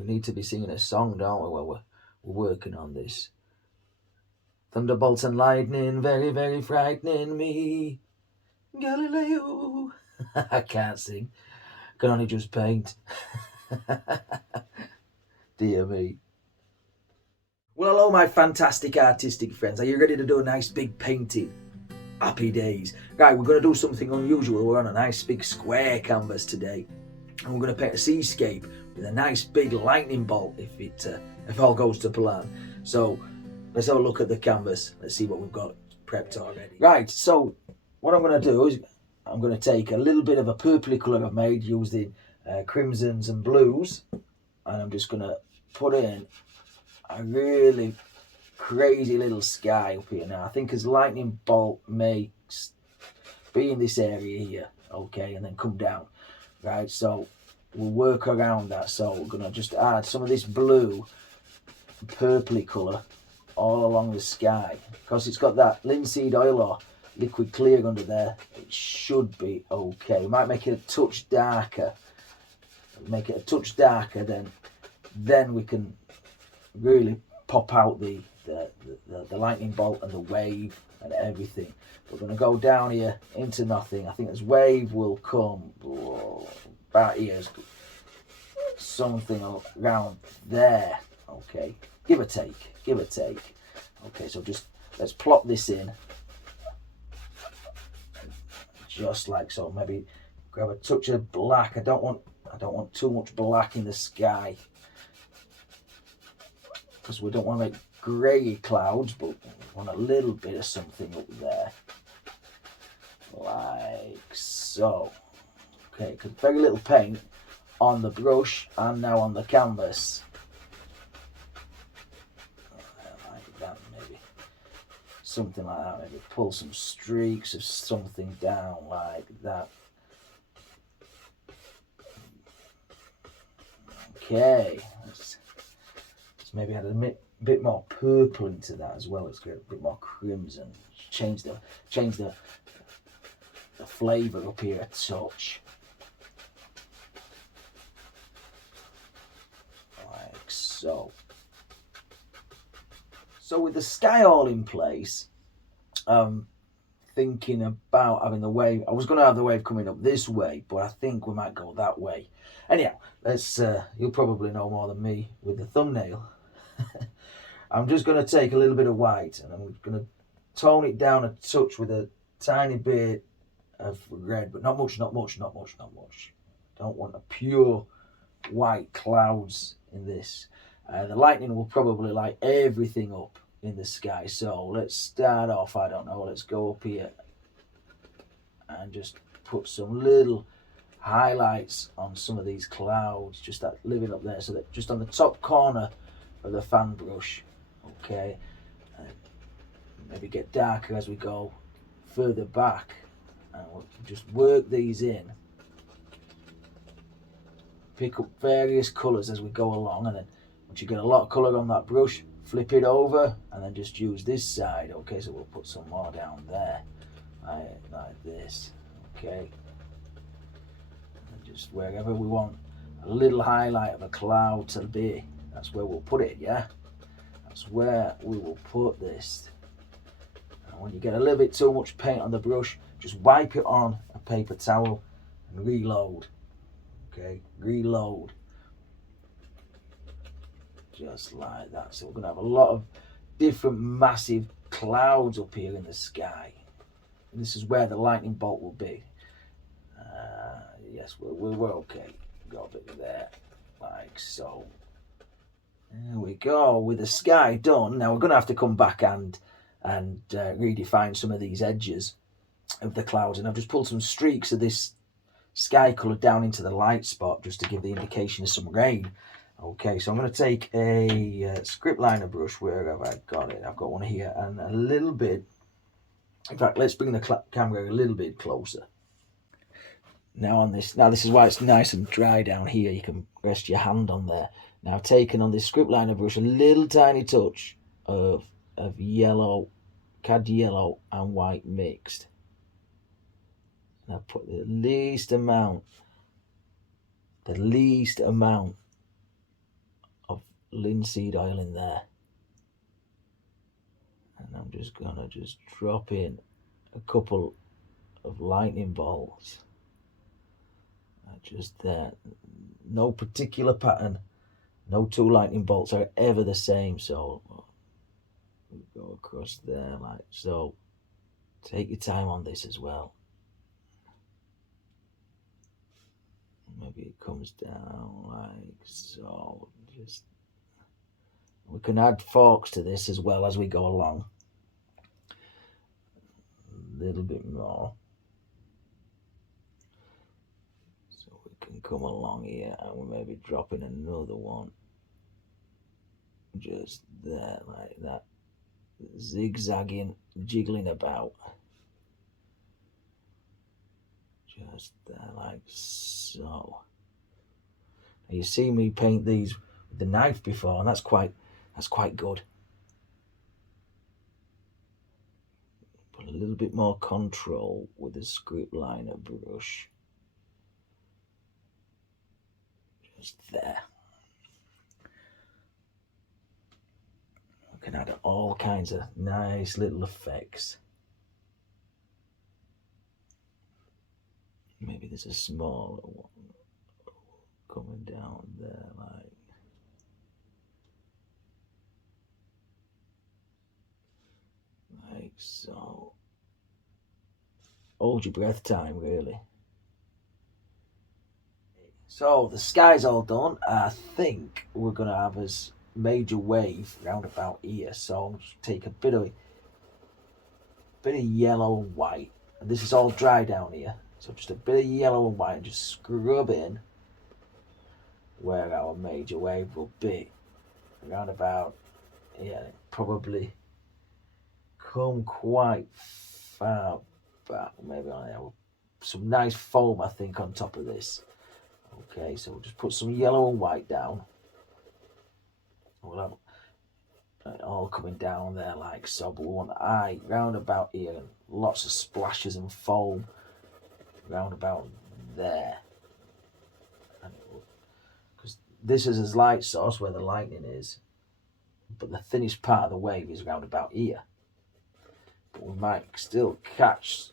We need to be singing a song, don't we, while we're working on this. Thunderbolts and lightning, very, very frightening me. Galileo. I can't sing. Can only just paint. Dear me. Well, hello, my fantastic artistic friends. Are you ready to do a nice big painting? Happy days. Right, we're going to do something unusual. We're on a nice big square canvas today. And we're going to paint a seascape with a nice big lightning bolt if all goes to plan. So let's have a look at the canvas. Let's see what we've got prepped already. Right, so what I'm going to do is I'm going to take a little bit of a purpley colour I've made using crimsons and blues, and I'm just going to put in a really crazy little sky up here. Now I think his lightning bolt may be in this area here, okay, and then come down. Right, so we'll work around that. So we're going to just add some of this blue purpley colour all along the sky, because it's got that linseed oil or liquid clear under there. It should be okay. We might make it a touch darker, then we can really pop out the lightning bolt and the wave and everything. We're going to go down here into nothing. I think this wave will come about here, something around there, okay, give or take. Okay, so just let's plop this in just like so. Maybe grab a touch of black. I don't want too much black in the sky, because we don't want to make grey clouds, but we want a little bit of something up there, like so. Okay, because very little paint on the brush and now on the canvas. Like that, maybe something like that. Maybe pull some streaks of something down like that. Okay, let's maybe add a bit more purple into that as well. Let's get a bit more crimson. Change the flavour up here a touch. Like so. So with the sky all in place, thinking about having the wave. I was going to have the wave coming up this way, but I think we might go that way. Anyhow, let's. You'll probably know more than me with the thumbnail. I'm just going to take a little bit of white and I'm going to tone it down a touch with a tiny bit of red, but not much. Don't want a pure white clouds in this. The lightning will probably light everything up in the sky. So let's start off, I don't know, let's go up here and just put some little highlights on some of these clouds, just that living up there, so that just on the top corner of the fan brush, okay, and maybe get darker as we go further back, and we'll just work these in, pick up various colours as we go along, and then once you get a lot of colour on that brush, flip it over and then just use this side. Okay, so we'll put some more down there, like this, okay, and just wherever we want a little highlight of a cloud to be, that's where we'll put it. Yeah, that's where we will put this. And when you get a little bit too much paint on the brush, just wipe it on a paper towel and reload. Okay, reload. Just like that. So we're going to have a lot of different massive clouds up here in the sky. And this is where the lightning bolt will be. Yes, we're okay. Got a bit there, like so. There we go. With the sky done, now we're going to have to come back and redefine some of these edges of the clouds. And I've just pulled some streaks of this sky colour down into the light spot just to give the indication of some rain. Okay, so I'm going to take a script liner brush. Where have I got it? I've got one here, and a little bit. In fact, let's bring the camera a little bit closer. Now on this, this is why it's nice and dry down here. You can rest your hand on there. Now taking on this script liner brush a little tiny touch of yellow, cad yellow and white mixed. And I put the least amount linseed oil in there. And I'm just gonna drop in a couple of lightning bolts. Just there. No particular pattern. No two lightning bolts are ever the same, so we go across there like so. Take your time on this as well. Maybe it comes down like so. Just we can add forks to this as well as we go along. A little bit more. So we can come along here and we maybe drop in another one. Just there like that. Zigzagging, jiggling about. Just there like so. Now you see me paint these with the knife before, and that's quite good. Put a little bit more control with the script liner brush. Just there. We can add all kinds of nice little effects. Maybe there's a smaller one coming down there like so. Hold your breath time, really. So the sky's all done. I think we're gonna have this major wave round about here. So I'll just take a bit of yellow and white, and this is all dry down here. So just a bit of yellow and white and just scrub in where our major wave will be. Around about, yeah, probably come quite far back. Maybe on there. Some nice foam, I think, on top of this. Okay, so we'll just put some yellow and white down. We'll have it all coming down there like so, but we want the eye round about here and lots of splashes and foam round about there, because this is his light source where the lightning is, but the thinnest part of the wave is round about here. But we might still catch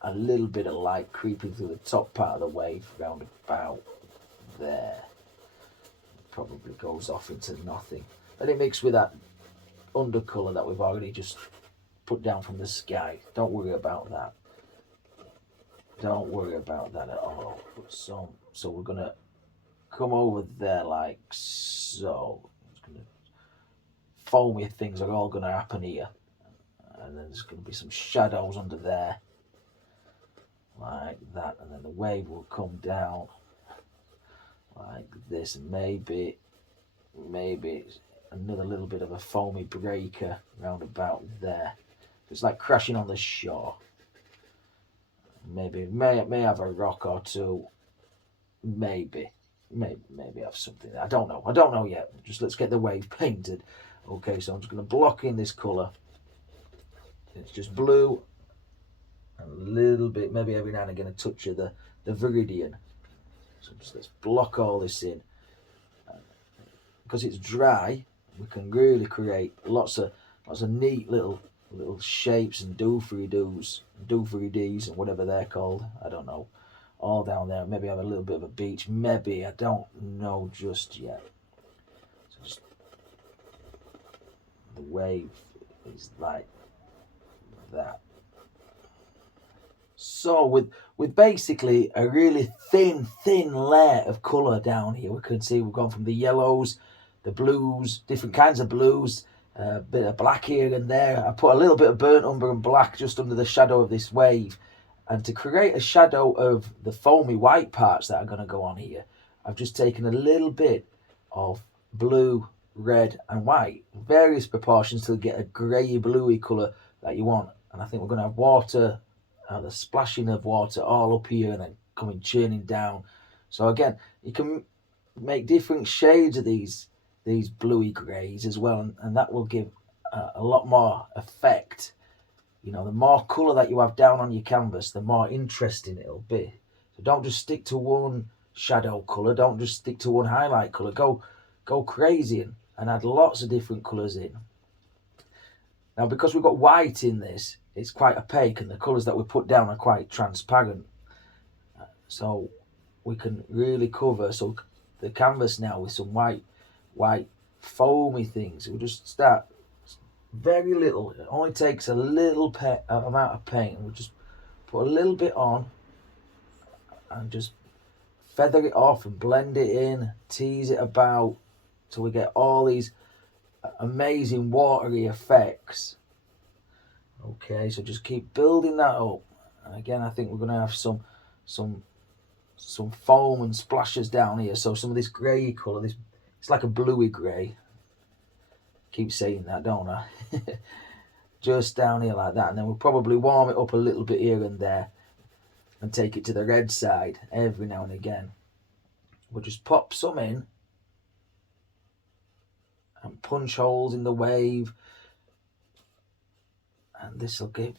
a little bit of light creeping through the top part of the wave round about there. It probably goes off into nothing. Let it mix with that undercolour that we've already just put down from the sky. Don't worry about that. Don't worry about that at all. So we're gonna come over there like so. It's gonna foamy things are all gonna happen here, and then there's gonna be some shadows under there, like that, and then the wave will come down like this, and maybe another little bit of a foamy breaker round about there. It's like crashing on the shore. Maybe may have a rock or two. Maybe have something. I don't know yet. Just let's get the wave painted. Okay, so I'm just going to block in this colour. It's just blue, and a little bit, maybe every now and again, a touch of the viridian. So just let's block all this in. Because it's dry, we can really create lots of neat little shapes and doofy-doos, and whatever they're called. I don't know. All down there. Maybe have a little bit of a beach. Maybe. I don't know just yet. So just, the wave is like that. So with basically a really thin layer of colour down here, we can see we've gone from the yellows, the blues, different kinds of blues, a bit of black here and there. I put a little bit of burnt umber and black just under the shadow of this wave. And to create a shadow of the foamy white parts that are going to go on here, I've just taken a little bit of blue, red and white, various proportions to get a grey bluey colour that you want. And I think we're going to have water, the splashing of water all up here and then coming churning down. So again, you can make different shades of these bluey greys as well, and that will give a lot more effect. You know, the more colour that you have down on your canvas, the more interesting it'll be. So don't just stick to one shadow colour, don't just stick to one highlight colour, go crazy and and add lots of different colours in. Now, because we've got white in this, it's quite opaque, and the colours that we put down are quite transparent. So we can really cover the canvas now with some white foamy things. We'll just start very little. It only takes a little amount of paint, and we'll just put a little bit on and just feather it off and blend it in, tease it about till we get all these amazing watery effects. Okay, so just keep building that up. And again, I think we're going to have some foam and splashes down here. So some of this grey colour, it's like a bluey grey. Keep saying that, don't I? Just down here like that, and then we'll probably warm it up a little bit here and there and take it to the red side every now and again. We'll just pop some in and punch holes in the wave, and this will give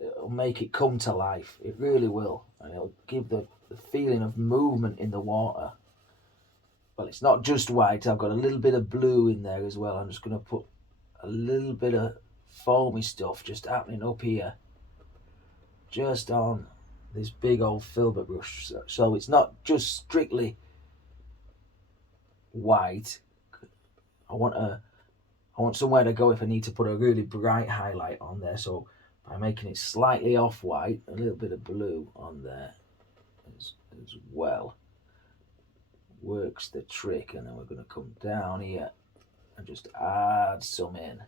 it'll make it come to life. It really will, and it'll give the feeling of movement in the water. Well, it's not just white. I've got a little bit of blue in there as well. I'm just going to put a little bit of foamy stuff just happening up here, just on this big old filbert brush. So it's not just strictly white. I want somewhere to go if I need to put a really bright highlight on there. So by making it slightly off-white, a little bit of blue on there as well works the trick. And then we're going to come down here and just add some in.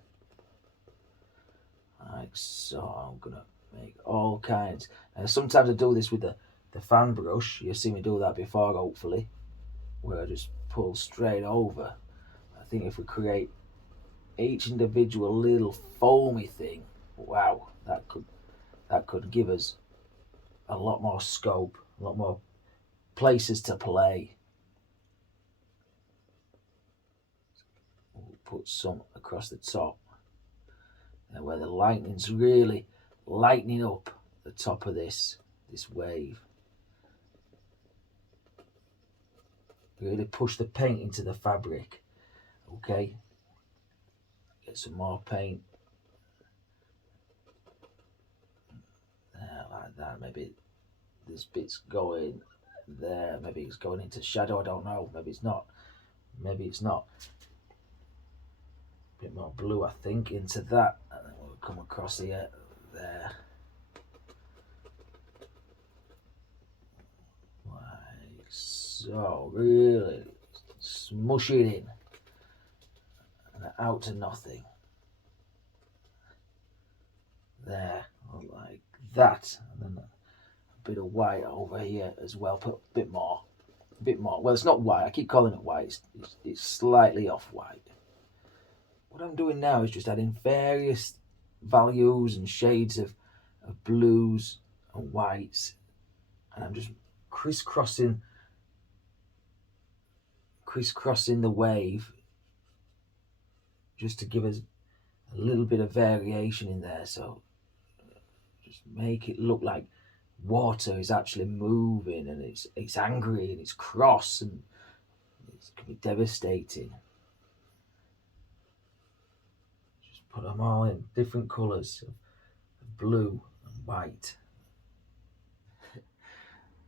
Like so. I'm going to make all kinds. And sometimes I do this with the fan brush. You've seen me do that before, hopefully, where I just pull straight over. I think if we create each individual little foamy thing, wow, that could give us a lot more scope, a lot more places to play. We'll put some across the top, and where the lightning's really lightening up the top of this wave. Really push the paint into the fabric. Okay, get some more paint there, like that. Maybe this bit's going there, maybe it's going into shadow, I don't know, maybe it's not, a bit more blue, I think, into that, and then we'll come across here, there, like so. Really smush it in and out to nothing there, like that. And then a bit of white over here as well, put a bit more. Well, it's not white, I keep calling it white, it's slightly off white. What I'm doing now is just adding various values and shades of blues and whites, and I'm just crisscrossing the wave just to give us a little bit of variation in there. So just make it look like water is actually moving, and it's angry and it's cross, and it can be devastating. Just put them all in different colours of blue and white.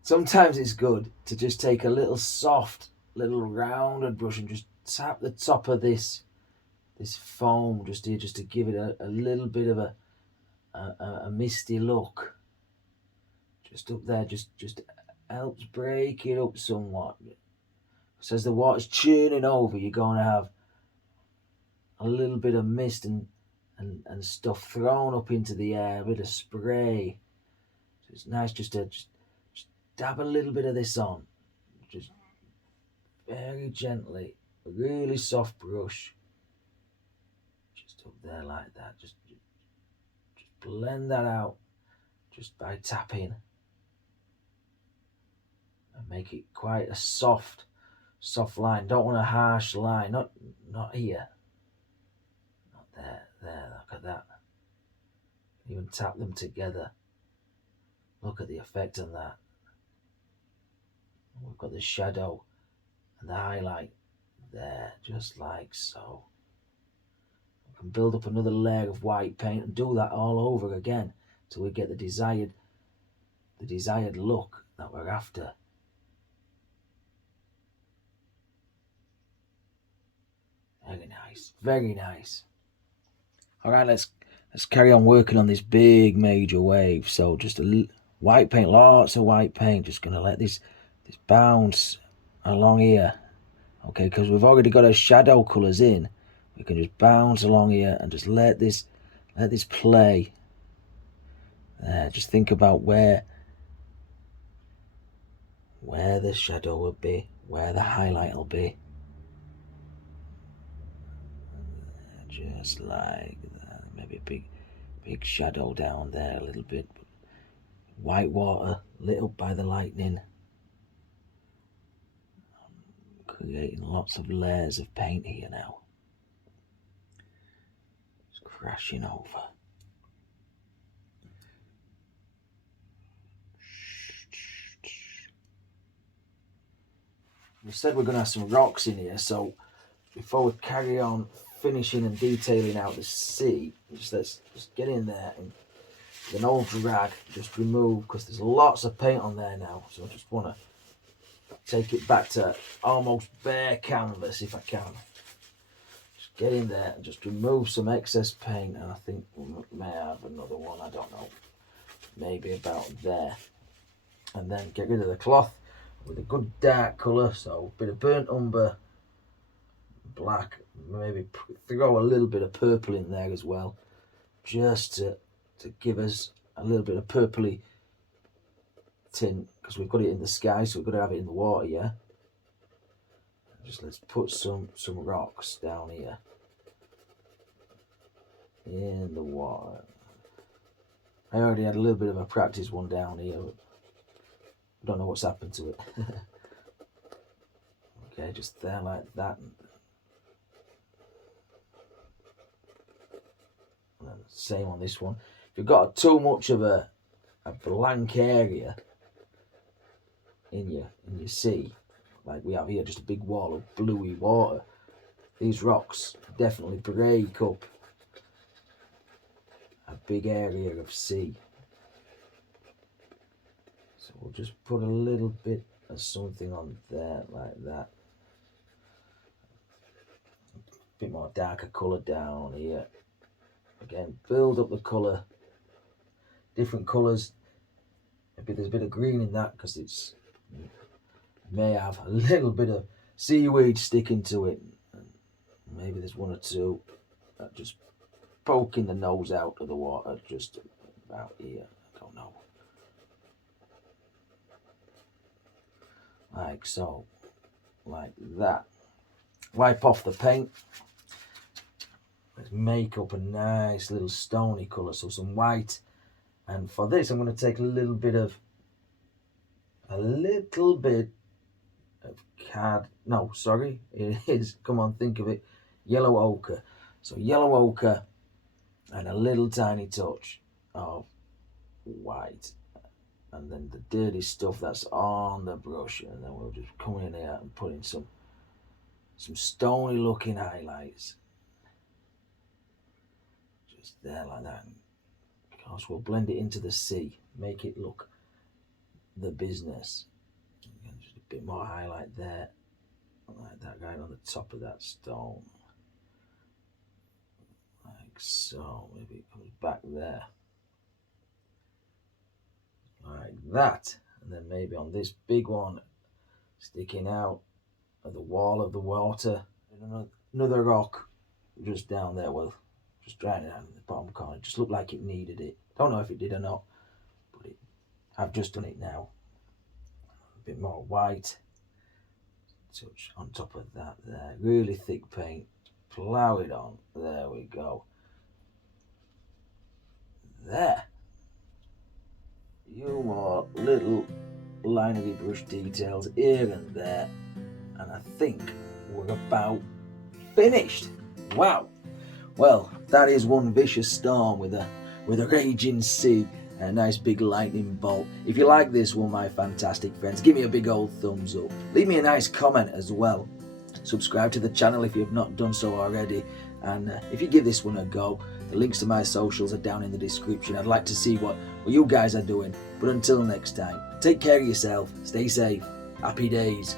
Sometimes it's good to just take a little soft, little rounded brush and just tap the top of this foam just here, just to give it a little bit of a misty look. Just up there, just helps break it up somewhat. So as the water's churning over, you're going to have a little bit of mist and stuff thrown up into the air, a bit of spray. So it's nice just to dab a little bit of this on, just very gently, a really soft brush, just up there like that. Just blend that out just by tapping, and make it quite a soft line. Don't want a harsh line, not here, not there. Look at that. Even tap them together. Look at the effect on that. We've got the shadow and the highlight There, just like so. We can build up another layer of white paint and do that all over again till we get the desired look that we're after. Very nice, very nice. All right, let's carry on working on this big major wave. So just white paint, lots of white paint. Just gonna let this bounce along here, okay? Because we've already got our shadow colors in. We can just bounce along here and just let this play. Just think about where the shadow will be, where the highlight will be. Just like that. Maybe a big shadow down there a little bit. White water lit up by the lightning, creating lots of layers of paint here now. It's crashing over. We said we're going to have some rocks in here, so before we carry on finishing and detailing out the sea, let's get in there and with an old drag just remove, because there's lots of paint on there now, so I just want to take it back to almost bare canvas if I can. Just get in there and just remove some excess paint, and I think we may have another one, I don't know, maybe about there. And then get rid of the cloth with a good dark colour, so a bit of burnt umber, black, maybe throw a little bit of purple in there as well, just to give us a little bit of purpley tint, because we've got it in the sky, so we've got to have it in the water, yeah? Just let's put some rocks down here in the water. I already had a little bit of a practice one down here, but I don't know what's happened to it. Okay, just there like that. And then same on this one. If you've got too much of a blank area in your sea, like we have here, just a big wall of bluey water, these rocks definitely break up a big area of sea. So we'll just put a little bit of something on there like that. A bit more darker colour down here. Again, build up the colour, different colours. Maybe there's a bit of green in that because it's may have a little bit of seaweed sticking to it. Maybe there's one or two that just poking the nose out of the water just about here. I don't know. Like so, like that. Wipe off the paint. Let's make up a nice little stony colour, so some white. And for this, I'm going to take a little bit of no, sorry, it is, come on, think of it, yellow ochre. So yellow ochre and a little tiny touch of white. And then the dirty stuff that's on the brush, and then we'll just come in here and put in some stony looking highlights. Just there like that. Because we'll blend it into the sea, make it look the business. Again, just a bit more highlight there, like that, right on the top of that stone. Like so, maybe it comes back there. Like that, and then maybe on this big one sticking out of the wall of the water, and another rock just down there. Well, just drying it out in the bottom corner, just looked like it needed it. Don't know if it did or not, but I've just done it now. A bit more white touch on top of that there, really thick paint, plow it on, there we go. There, few more little linery brush details here and there, and I think we're about finished. Wow. Well, that is one vicious storm with a raging sea and a nice big lightning bolt. If you like this one, my fantastic friends, give me a big old thumbs up. Leave me a nice comment as well. subscribe to the channel if you've not done so already, and if you give this one a go, the links to my socials are down in the description. I'd like to see what you guys are doing. But until next time, take care of yourself, stay safe, happy days.